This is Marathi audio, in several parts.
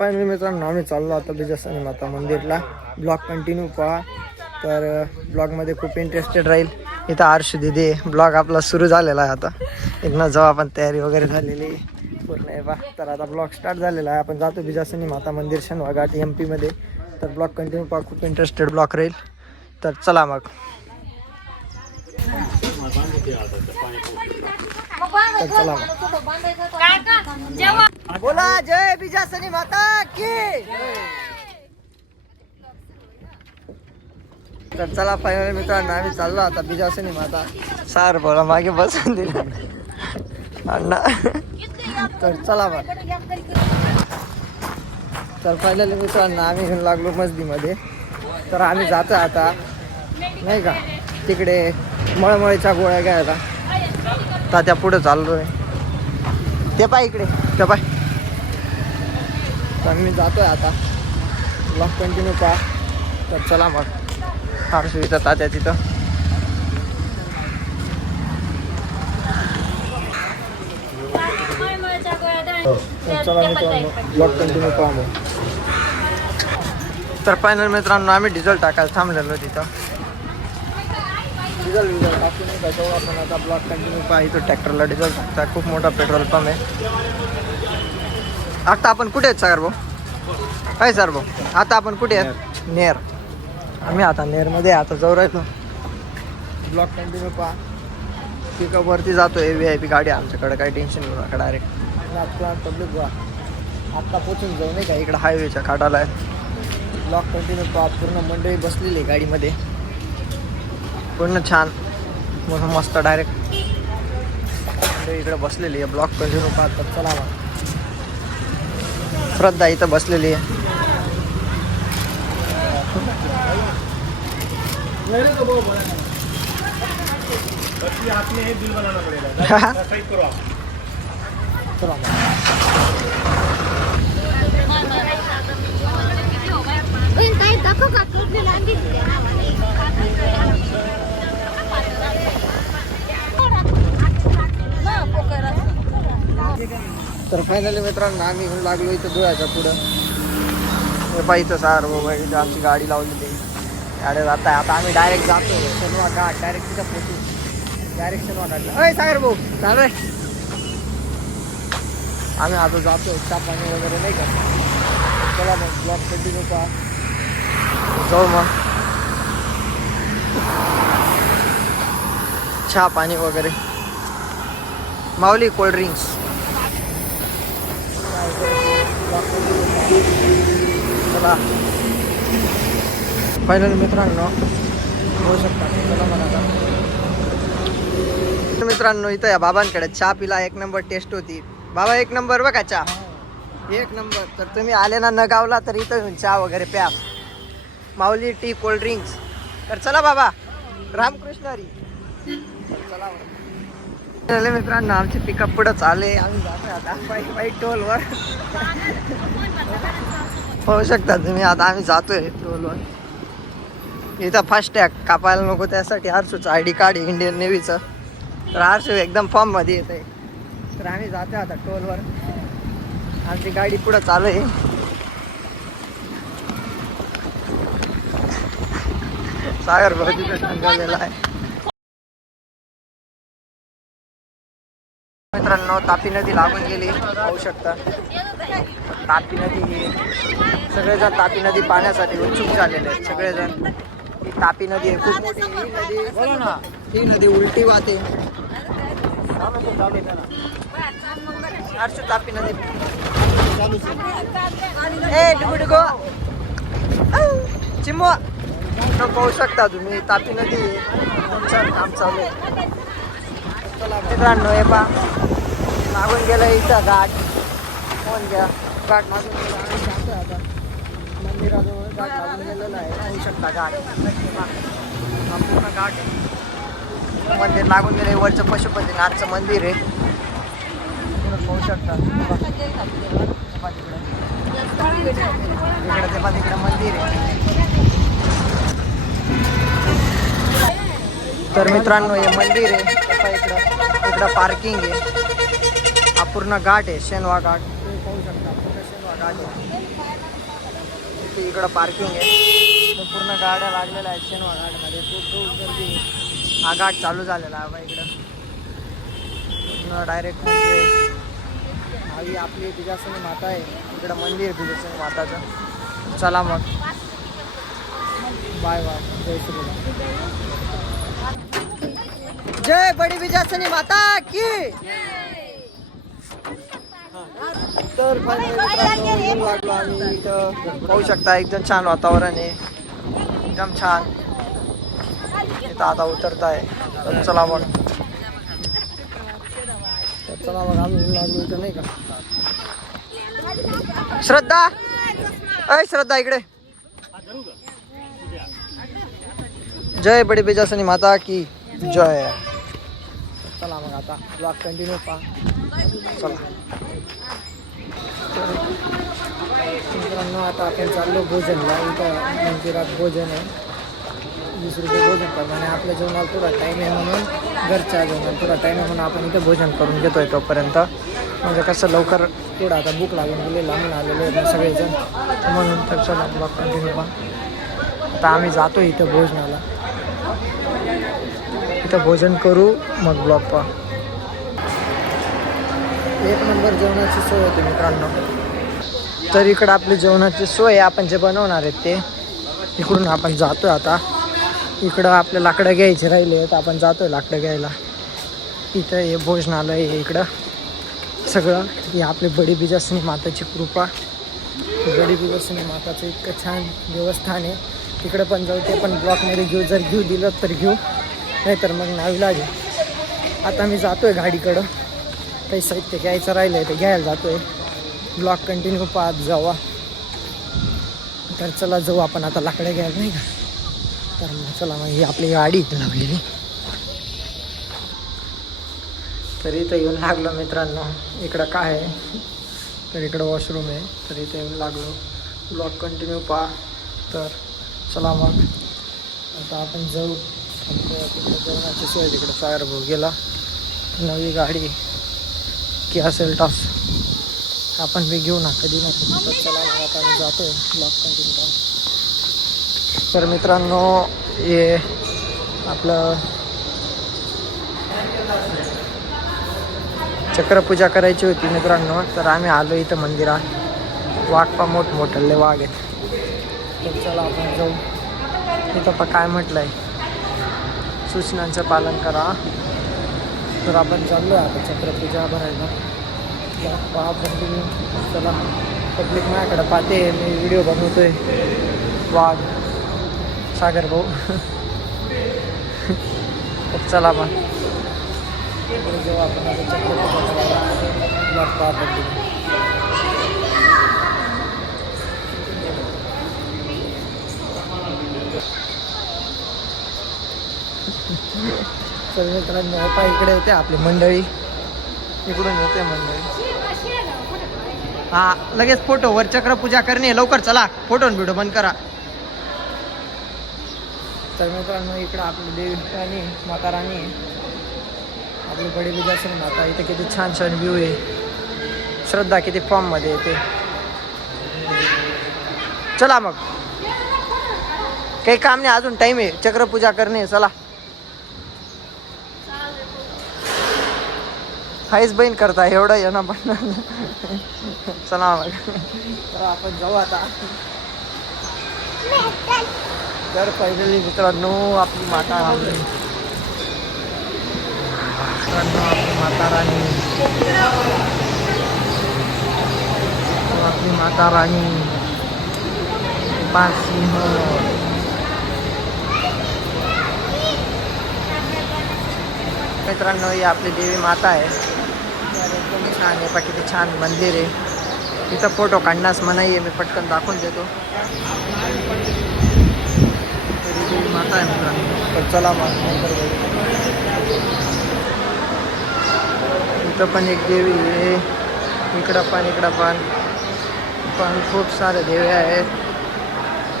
फायनली मित्रांनो आम्ही चाललो आता बिजासनी माता मंदिरला. ब्लॉग कंटिन्यू पहा, तर ब्लॉगमध्ये खूप इंटरेस्टेड राहील. इथं आर्ष दिदी ब्लॉग आपला सुरू झालेला आहे आता. इथनं जेव्हा आपण तयारी वगैरे झालेली पूर्ण आहे बा. तर आता ब्लॉग स्टार्ट झालेला आहे. आपण जातो बिजासनी माता मंदिर शनवा घाट MP मध्ये. तर ब्लॉग कंटिन्यू पहा, खूप इंटरेस्टेड ब्लॉग राहील. तर चला मग. चला बोला जय बिजासनी माता की. तर चला फायनल मित्रांनो आम्ही चाललो आता बिजासनी माता. सार बोला मागे बसून दिला अण्णा. तर चला मग. तर फायनली मित्रांनो आम्ही घेऊन लागलो मस्जिदीमध्ये. तर आम्ही जातो आता नाही का तिकडे मळमळीच्या गोळ्या घ्यायला. तात्या पुढे चाललोय ते पाय इकडे ते पाय. तर मी जातोय आता. ब्लॉग कंटिन्यू पहा. तर चला मग. हर्षू इथं तात्या तिथं. तर चला मित्रांनो ब्लॉग कंटिन्यू पहा मग. तर फायनल मित्रांनो आम्ही डिझेल टाकायला थांबलेलो तिथं. डिझेल टाकून जातो आपण आता. ब्लॉग कंटिन्यू पहा. इथं ट्रॅक्टरला डिझेल टाकता. खूप मोठा पेट्रोल पंप आहे. आता आपण कुठे आहेत सर भाऊ? काय सर भाऊ आता आपण कुठे आहेत? नेर. आम्ही आता नेरमध्ये आता जाऊ राहिलो. ब्लॉग कंटिन्यू पहा. पिकअप वरती जातोय. VIP गाडी आमच्याकडे, काही टेन्शन घेऊ नका. डायरेक्ट पब्लिक बा आत्ता पोचून जाऊ नाही का इकडं हायवेच्या काठाला आहे. ब्लॉग कंटिन्यू पहा. पूर्ण मंडळी बसलेली आहे गाडीमध्ये. पूर्ण छान मस्त डायरेक्ट इकडे बसलेली आहे. ब्लॉग कंटिन्यू पहा. तर चला मग. श्रद्धा इथं बसलेली आहे. तर फायनली मित्रांनो आम्ही घेऊन लागलो इथं धुळ्याच्या पुढं. हे पाहिजे सार बाबा इथं आमची गाडी लावलेली आहे. गाडी जात आहे आता. आम्ही डायरेक्ट जातो शनवा घाट. डायरेक्ट तिथं पोचू. डायरेक्ट शनवा घाटला. अय सागर भाऊ चाल रे. आम्ही आता जातो. चहा पाणी वगैरे नाही का. चला मग ब्लॉग कंटिन्यू पहा. जाऊ मग. चहा पाणी वगैरे. माऊली कोल्ड्रिंक्स. चला फायनल मित्रांनो होऊ शकता. चला मला मित्रांनो इथं या बाबांकडे चहा पिला. एक नंबर टेस्ट होती बाबा. एक नंबर बघा चहा. एक नंबर. तर तुम्ही आले ना नगावला तर इथं येऊन चहा वगैरे प्या. माऊली टी कोल्ड्रिंक्स. तर चला बाबा रामकृष्ण हरी. चला मित्रांनो आमचे पिकअप पुढं चालले. आम्ही जातोय आता बाईक टोलवर. होऊ शकता तुम्ही आता. आम्ही जातोय टोलवर. इथं फास्टॅग कापायला नको त्यासाठी हर्षूचं ID कार्ड इंडियन नेव्हीचं. तर हर्षू एकदम फॉर्ममध्ये येत आहे. तर आम्ही जातोय आता टोलवर. आमची गाडी पुढं चालू आहे. सागर भाऊ तिथं सांगलेला आहे. मित्रांनो तापी नदी लागून गेली. होऊ शकता तापी नदी. सगळेजण तापी नदी पाहण्यासाठी उत्सुक झालेले आहेत सगळेजण. ही तापी नदी आहे खूप मोठी. ही नदी उलटी वाहते. हर्षू तापी नदी ए डुगो चिमो पाहू शकता तुम्ही. तापी नदी काम चालू आहे. मित्रांनो हे पहा मागून गेलं इथं घाट. कोण घ्या घाट मागून गेला. आणि जातोय आता मंदिराजवळ. घाट लागून गेलेला आहे. होऊ शकता घाट. हा पूर्ण घाट आहे. मंदिर लागून गेलं. वरचं पशुपतीनाथचं मंदिर आहे. होऊ शकता तिकडे मंदिर आहे. तर मित्रांनो हे मंदिर आहे. इकडं पार्किंग आहे. हा पूर्ण घाट आहे, शेनवा घाट तुम्ही पाहू शकता. पूर्ण शेनवा घाट आहे. इथे इकडं पार्किंग आहे. तर पूर्ण गाड्या लागलेल्या आहेत शेनवा घाटमध्ये. खूप गर्दी आहे. हा घाट चालू झालेला आहे बा इकडं. पूर्ण डायरेक्ट म्हणजे ही आपली बिजासनी माता आहे. इकडं मंदिर बिजासनी माताचं. चला मग बाय बाय. जय श्रीराम. जय बडी बिजासनी माता की. तर लागलो आम्ही इथं पाहू शकता. एकदम छान वातावरण आहे, एकदम छान. इथं आता उतरत आहे. तर चला मग आम्ही लागलो इथं नाही का. श्रद्धा, अय श्रद्धा इकडे. जय बडी बिजासनी माता की जय. चला मग आता ब्लॉग कंटिन्यू पहा. चला मित्रांनो, आता आपण चाललो भोजनला. इथं मंदिरात भोजन आहे. 20 रुपये भोजन करणं आणि आपल्या जेवणाला थोडा टाईम आहे म्हणून, घरच्या जेवणाला थोडा टाईम आहे म्हणून आपण इथं भोजन करून घेतोय तोपर्यंत. म्हणजे कसं लवकर थोडं आता भूक लागून गेले, लांबून आलेले आहेत सगळेजण म्हणून. तर चला ब्लॉग कंटिन्यू पहा. आता आम्ही जातो इथं भोजनाला. इथं भोजन करू मग ब्लॉग पहा. एक नंबर जेवणाची सोय होती मित्रांनो. तर इकडं आपली जेवणाची सोय आपण जे बनवणार आहेत ते इकडून आपण जातोय आता. इकडं आपल्या लाकडं घ्यायचे राहिले आहेत, आपण जातोय लाकडं घ्यायला. इथं हे भोजनालय आहे. इकडं सगळं ही आपली बडी बिजासनी माताची कृपा. बडी बिजासनी माताचं इतकं छान देवस्थान आहे. तिकडं पण जाऊ, ते पण ब्लॉकमध्ये घेऊ दिलं तर घेऊ, नाहीतर मग नावीलाज आहे. आता मी जातोय गाडीकडं. काही साहित्य घ्यायचं राहिलं आहे ते घ्यायला जातोय. ब्लॉग कंटिन्यू पाहत जावा. तर चला जाऊ आपण आता लाकडं घ्यायला नाही का. तर मग चला मग ही आपली गाडी इथं लावलेली. तर इथं येऊन लागलो मित्रांनो. इकडं काय आहे, तर इकडं वॉशरूम आहे. तर इथं येऊन लागलो. ब्लॉग कंटिन्यू पहा. तर चला मग आता आपण जाऊ. तिकडं जेवणाची सोय तिकडं सागर भाऊ गेला. नवी गाडी की असेल टॉस आपण बी घेऊ ना कधी ना कधी. तर चला मग आता मी जातो आहे. ब्लॉग कंटिन्यू पहा. तर मित्रांनो, हे आपलं चक्रपूजा करायची होती मित्रांनो. तर आम्ही आलो इथं मंदिरात. वाघ पा मोठमोठे वाघ आहेत. तर चला आपण जाऊ. इथं पण काय म्हटलंय, सूचनांचं पालन करा. तर आपण चाललो आहे आता चक्रपूजा भरायला. पहा कंटिन्यू. चला पब्लिक माझ्याकडे पाहते, मी व्हिडिओ बनवतोय. वाघ सागर भाऊ. तर चला मग जेव्हा आपण आता चक्रपूजा करायला पहा कंटिन्यू. तर मित्रांनो आता इकडे येते आपली मंडळी. इकडून येते मंडळी. हा लगेच फोटो वर चक्रपूजा करणे. लवकर चला, फोटो व्हिडिओ बंद करा. तर मित्रांनो इकडं आपली देवी राणी माता राणी, आपली बडी बिजासनी माता. इथे किती छान छान व्ह्यू आहे. श्रद्धा किती फॉर्ममध्ये येते. चला मग, काही काम नाही, अजून टाईम आहे. चक्रपूजा करणे. चला हाईच बहीण करता एवढं आहे ना पण. चला मग तर आपण जाऊ आता. तर पहिले मित्रांनो आपली माता राणी, आपली माता राणी, आपली माता राणी 5 सिंह. मित्रांनो ही आपली देवी माता आहे. एकदम छान आहे. पहा किती छान मंदिर आहे. इथं फोटो काढण्यास मनाई आहे, मी पटकन दाखवून देतो. देवी माता आहे मित्रांनो. तर चला मग नंतर बघू. इथं पण एक देवी आहे. इकडं पण खूप सारे देवी आहेत.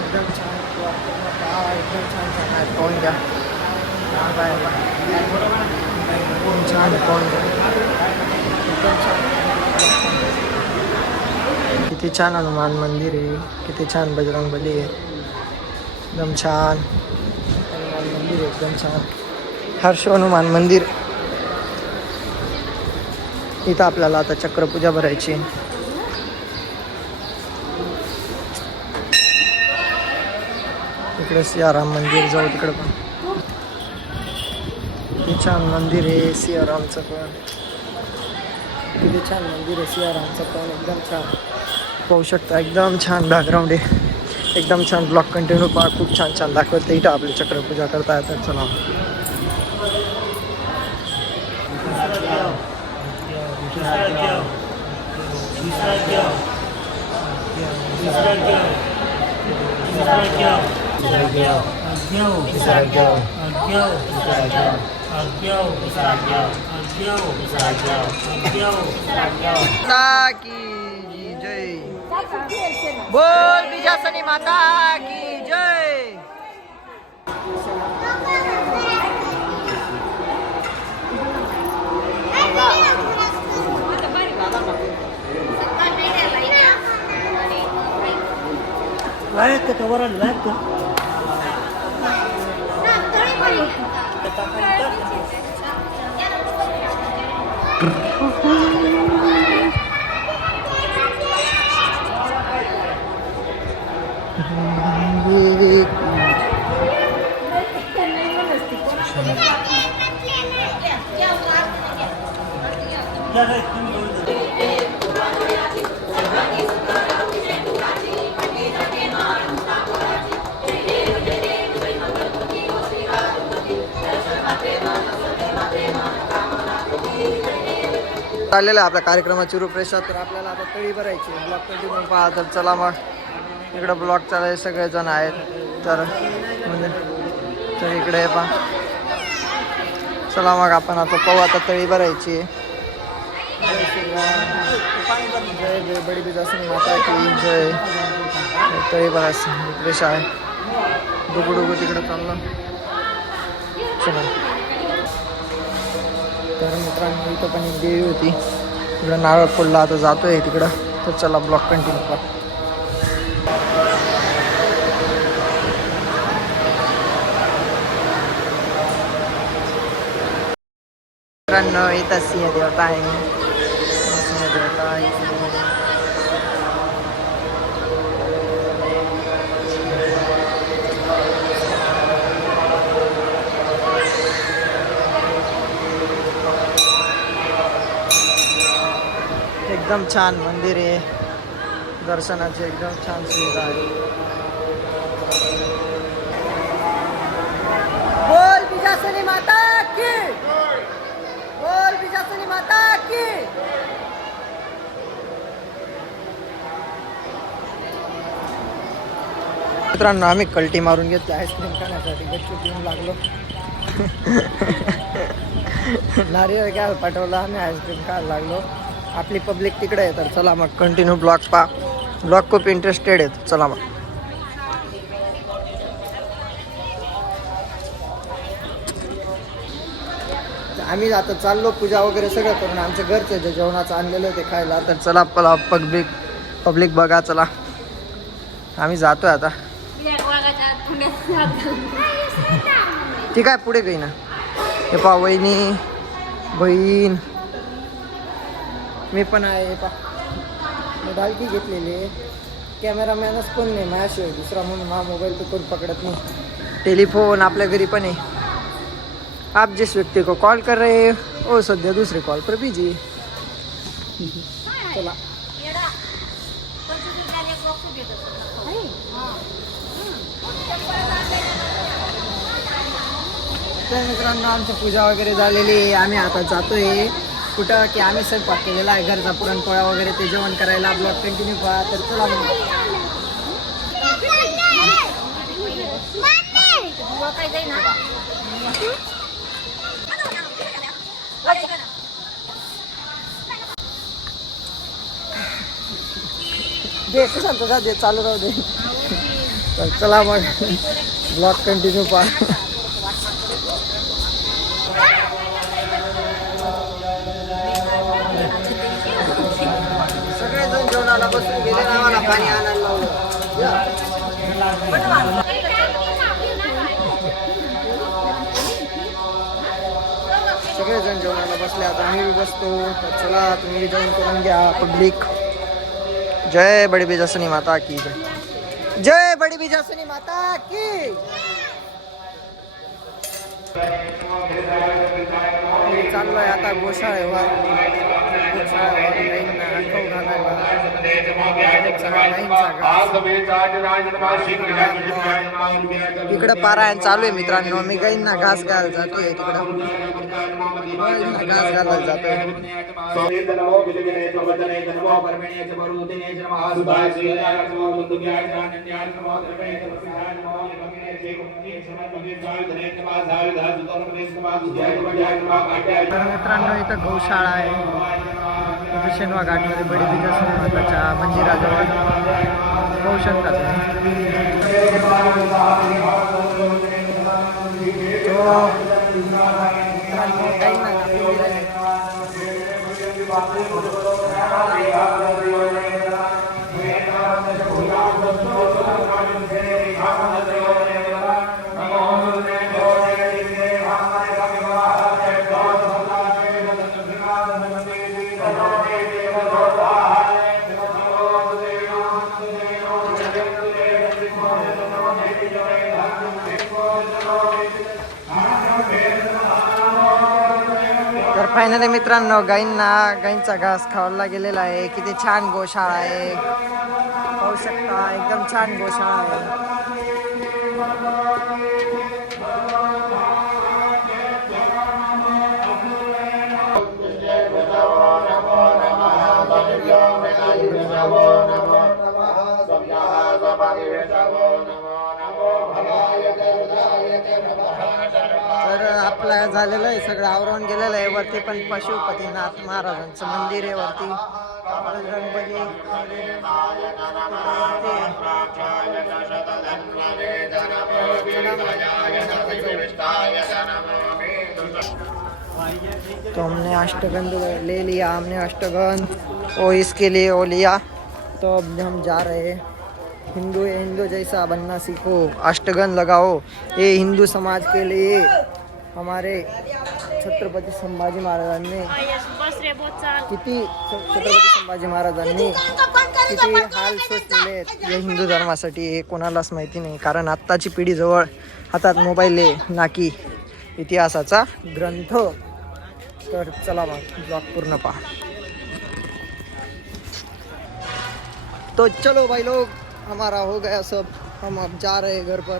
एकदम छान एकदम छान छान आहेत. पाहून घ्या. छान पाहून घ्या. एकदम छान. किती छान हनुमान मंदिर आहे, किती छान बजरंग बली आहे, एकदम छान हनुमान मंदिर आहे, एकदम छान हर्ष हनुमान मंदिर. इथं आपल्याला आता चक्रपूजा भरायची. इकडे सियाराम मंदिर जाऊ तिकडे पण किती छान मंदिर आहे सियारामचं पण. किती छान मंदिर आहे सियारामचं पण, एकदम छान पाहू शकता. एकदम छान बॅकग्राऊंड आहे, एकदम छान. ब्लॉक कंटिन्यू पहा, खूप छान छान दाखवते. इथं आपली चक्रपूजा करता येतात. चला की जय. बोल बीजासनी माता की जय. लायक का वर लायक का चाललेलं आहे आपल्या कार्यक्रमाची रूपरेषा. तर आपल्याला आता तळी भरायची. ब्लॉक कंटिन्यू पहा. तर चला मग इकडं ब्लॉक चालाय सगळेजण आहेत. तर तर इकडे पहा. चला मग आपण आता पाहू. आता तळी भरायची. जय जय बडी बीजासनी माता की जय. तळी भरायची रूपरेषा आहे. डुगू डुगू तिकडे चाललं. चला तर मित्रांनो इथं पण एक देवी होती. तिकडं नारळ फोडला. आता जातोय तिकडं. तर चला ब्लॉक कंटिन्यू कर. मित्रांनो इथं सिंह देवता आहे. सिंह देवता आहे. एकदम छान मंदिर आहे. दर्शनाची एकदम छान सुविधा आहे. बोल बीजासनी माता की. बोल बीजासनी माता की. मित्रांनो आम्ही कल्टी मारून घेतली आईस्क्रीम खाण्यासाठी. गच्चीत येऊन लागलो. नारियल काय पाठवलं. आम्ही आईस्क्रीम खायला लागलो. आपली पब्लिक तिकडे आहे. तर चला मग कंटिन्यू ब्लॉग पहा. ब्लॉग खूप इंटरेस्टेड आहेत. चला मग आम्ही आता चाललो पूजा वगैरे सगळं करून. आमच्या घरचे जे जेवणाचं आणलेलं आहे ते खायला. तर चला पब्लिक बघा. चला आम्ही जातोय आता. ती काय पुढे काही ना. हे पा वहिनी बहीण मी पण आहे. पा मी डालकी घेतलेली. कॅमेरामॅनच कोण नाही माझ्याशिवाय दुसरा, म्हणून हा मोबाईल तो कोण पकडत नाही. टेलीफोन आपल्या घरी पण आहे. आप जिस व्यक्ति को कॉल कर रहे हैं वो सध्या दूसरे कॉल पर बिजी. चला तर मित्रांनो आमची पूजा वगैरे झालेली आहे. आम्ही आता जातोय कुठं की आम्ही स्वयंपाक केलेला आहे घरचा. पुरणपोळ्या वगैरे ते जेवण करायला. ब्लॉग कंटिन्यू पहा. तर चला दे कसं तुझा दे चालू राहू दे. तर चला मग ब्लॉग कंटिन्यू पहा. जेवणाला बसून गेले ना, आम्हाला पाणी आणायला लावलं. या. सगळेजण जेवणाला बसले, आता आम्ही बी बसतो. तर चला तुम्ही जेवण करून घ्या पब्लिक. जय बडी बिजासनी माता की जय. जय बडी बिजासनी माता की. चाललोय आता गोशाळेवर. इकडं पारायण चालू आहे मित्रांनो. मी गाईंना घास घालायला जातोय तिकडं. घास घालायला जातोय. तर मित्रांनो इथं गौशाळा आहे. इथं शेनवा घाटमध्ये बडी बिजासनी माताच्या मंदिराजवळ पाहू शकता फायनली मित्रांनो गाईंचा घास खावायला गेलेला आहे. किती छान गोशाळा आहे पाहू शकता. एकदम छान गोशाळा आहे. तर आपलं झालेलं आहे सगळं आवरून गेलेलं आहे. वरती पण पशुपतीनाथ महाराजांचं मंदिर आहे. वरती तो हमने अष्टगंध ले लिया. हमने अष्टगंध वो इसके लिए वो लिया. तो अब हम जा रहे हैं. हिंदू जैसा बनना सीखो, अष्टगन लगाओ. ये हिंदू समाज के लिए हमारे छत्रपती संभाजी महाराजांनी किती हाल सोसलेले आहेत या हिंदू धर्मासाठी हे कोणालाच माहिती नाही. कारण आत्ताची पिढी जवळ हातात मोबाईल आहे ना की इतिहासाचा ग्रंथ. तर चला मग ब्लॉग पूर्ण पहा. तो चलो भाई लोग, हमारा हो गया सब. हम अब जा रहे हैं घर पर.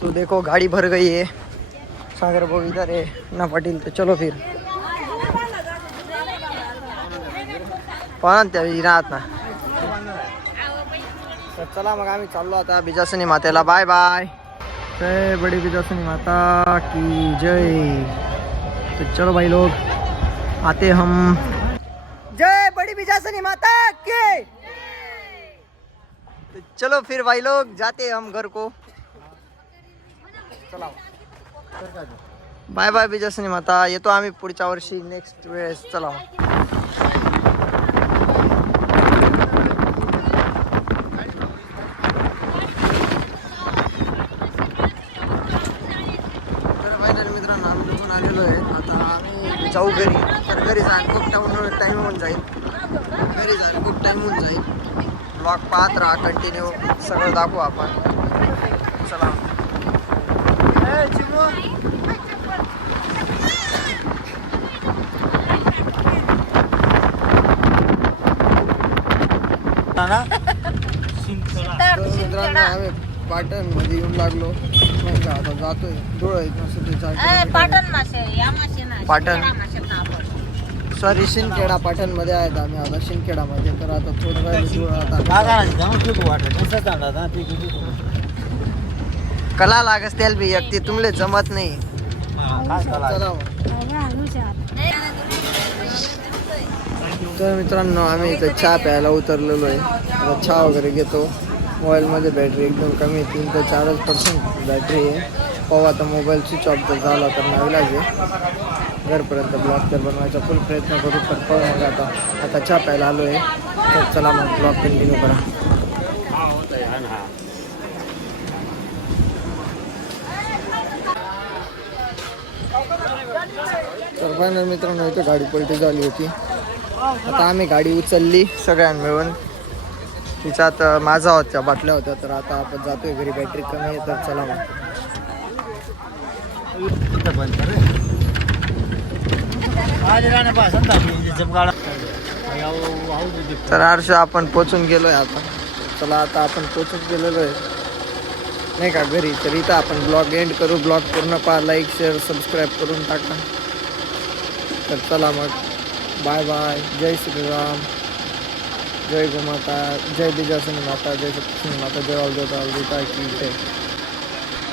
तो देखो गाड़ी भर गई है. सागर वो इधर है ना पाटील. तो चलो फिर पण त्या राहत ना. तर चला मग आम्ही चाललो आता बिजासनी मातेला. Bye bye. जय बड़ी बिजासनी माता की जय. तो चलो भाई लोग आते हम. जय बड़ी बिजासनी माता की. तो चलो फिर भाई लोग जाते हम घर को. चला बाय बाय बिजासनी माता. येतो आम्ही पुढच्या वर्षी नेक्स्ट वेळेस. चला तर फायनल मित्रांनो आम्ही निघून आलेलो आहे. आता आम्ही जाऊ घरी. तर घरी जायला खूप टाईम होऊन जाईल. ब्लॉग पाहत राहा कंटिन्यू. सगळं दाखवू आपण. चला मित्रांनो आम्ही पाटणमध्ये येऊन लागलो. नाही का आता जातोय डोळे पाटण सॉरी शिंदखेडा पाटणमध्ये आहेत आम्ही आता. शिंदखेडामध्ये. तर आता थोडं कला लागस त्याला बी एक ती तुमले जमत नाही. तर मित्रांनो आम्ही इथं चहा प्यायला उतरलेलो आहे. आता चहा वगैरे घेतो. मोबाईलमध्ये बॅटरी एकदम कमी 3 ते 4% बॅटरी आहे. पाहू आता मोबाईल स्विच ऑफ जर झाला तर नवीलाच आहे. घरपर्यंत ब्लॉग तर बनवायचा फुल प्रयत्न करू. पण पाहू मग आता चहा प्यायला आलो आहे. तर चला मग ब्लॉग कंटिन्यू करा. तर फायनल मित्रांनो इथं गाडी पलटी झाली होती. आता आम्ही गाडी उचलली सगळ्यांनी मिळून. तिच्यात माझा होत्या बाटल्या होत्या. तर आता आपण जातोय घरी. बॅटरी कमी आहे तर चला मग. तर हर्ष आपण पोचून गेलोय आता. चला आता आपण पोचून गेलेलो आहे नाही का घरी. तर इथं आपण ब्लॉग एंड करू. ब्लॉग पूर्ण पहा. लाईक शेअर सबस्क्राईब करून टाका. तर चला मग बाय बाय. जय श्रीराम, जय गोमाता, जय बिजासनी माता, जय सप्तशृंगी माता, जय ऑल की जय.